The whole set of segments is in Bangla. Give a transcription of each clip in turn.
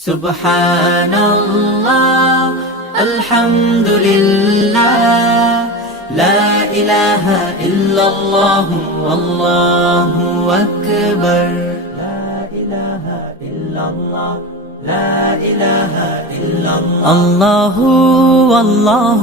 سبحان الله الحمد لله لا إله إلا الله والله أكبر. لا إله إلا الله لا إله إلا الله الله والله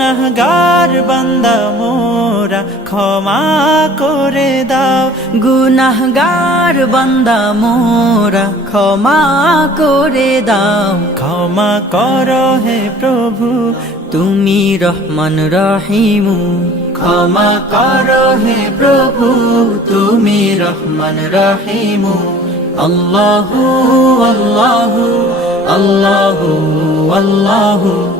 গুনাহগার বান্দা মোরা ক্ষমা করে দাও। গুনাহগার বান্দা মোরা ক্ষমা করে দাও। ক্ষমা করো হে প্রভু, তুমি রহমান রহিমু। ক্ষমা করো হে প্রভু, তুমি রহমান রহিমু। আল্লাহু আল্লাহু আল্লাহু আল্লাহু।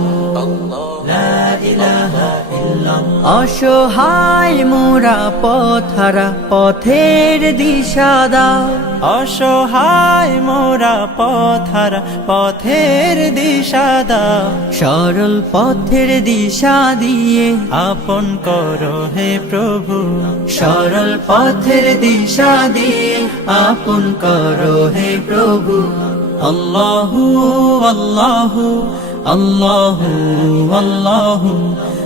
অসহায় মোরা পথহারা পথের দিশা দাও। অসহায় মোরা পথার পথের দিশা দাও। সরল পথের দিশা দিয়ে আপন করো হে প্রভু। সরল পথের দিশা দিয়ে আপন করো হে প্রভু। আল্লাহু আল্লাহু আল্লাহু আল্লাহু।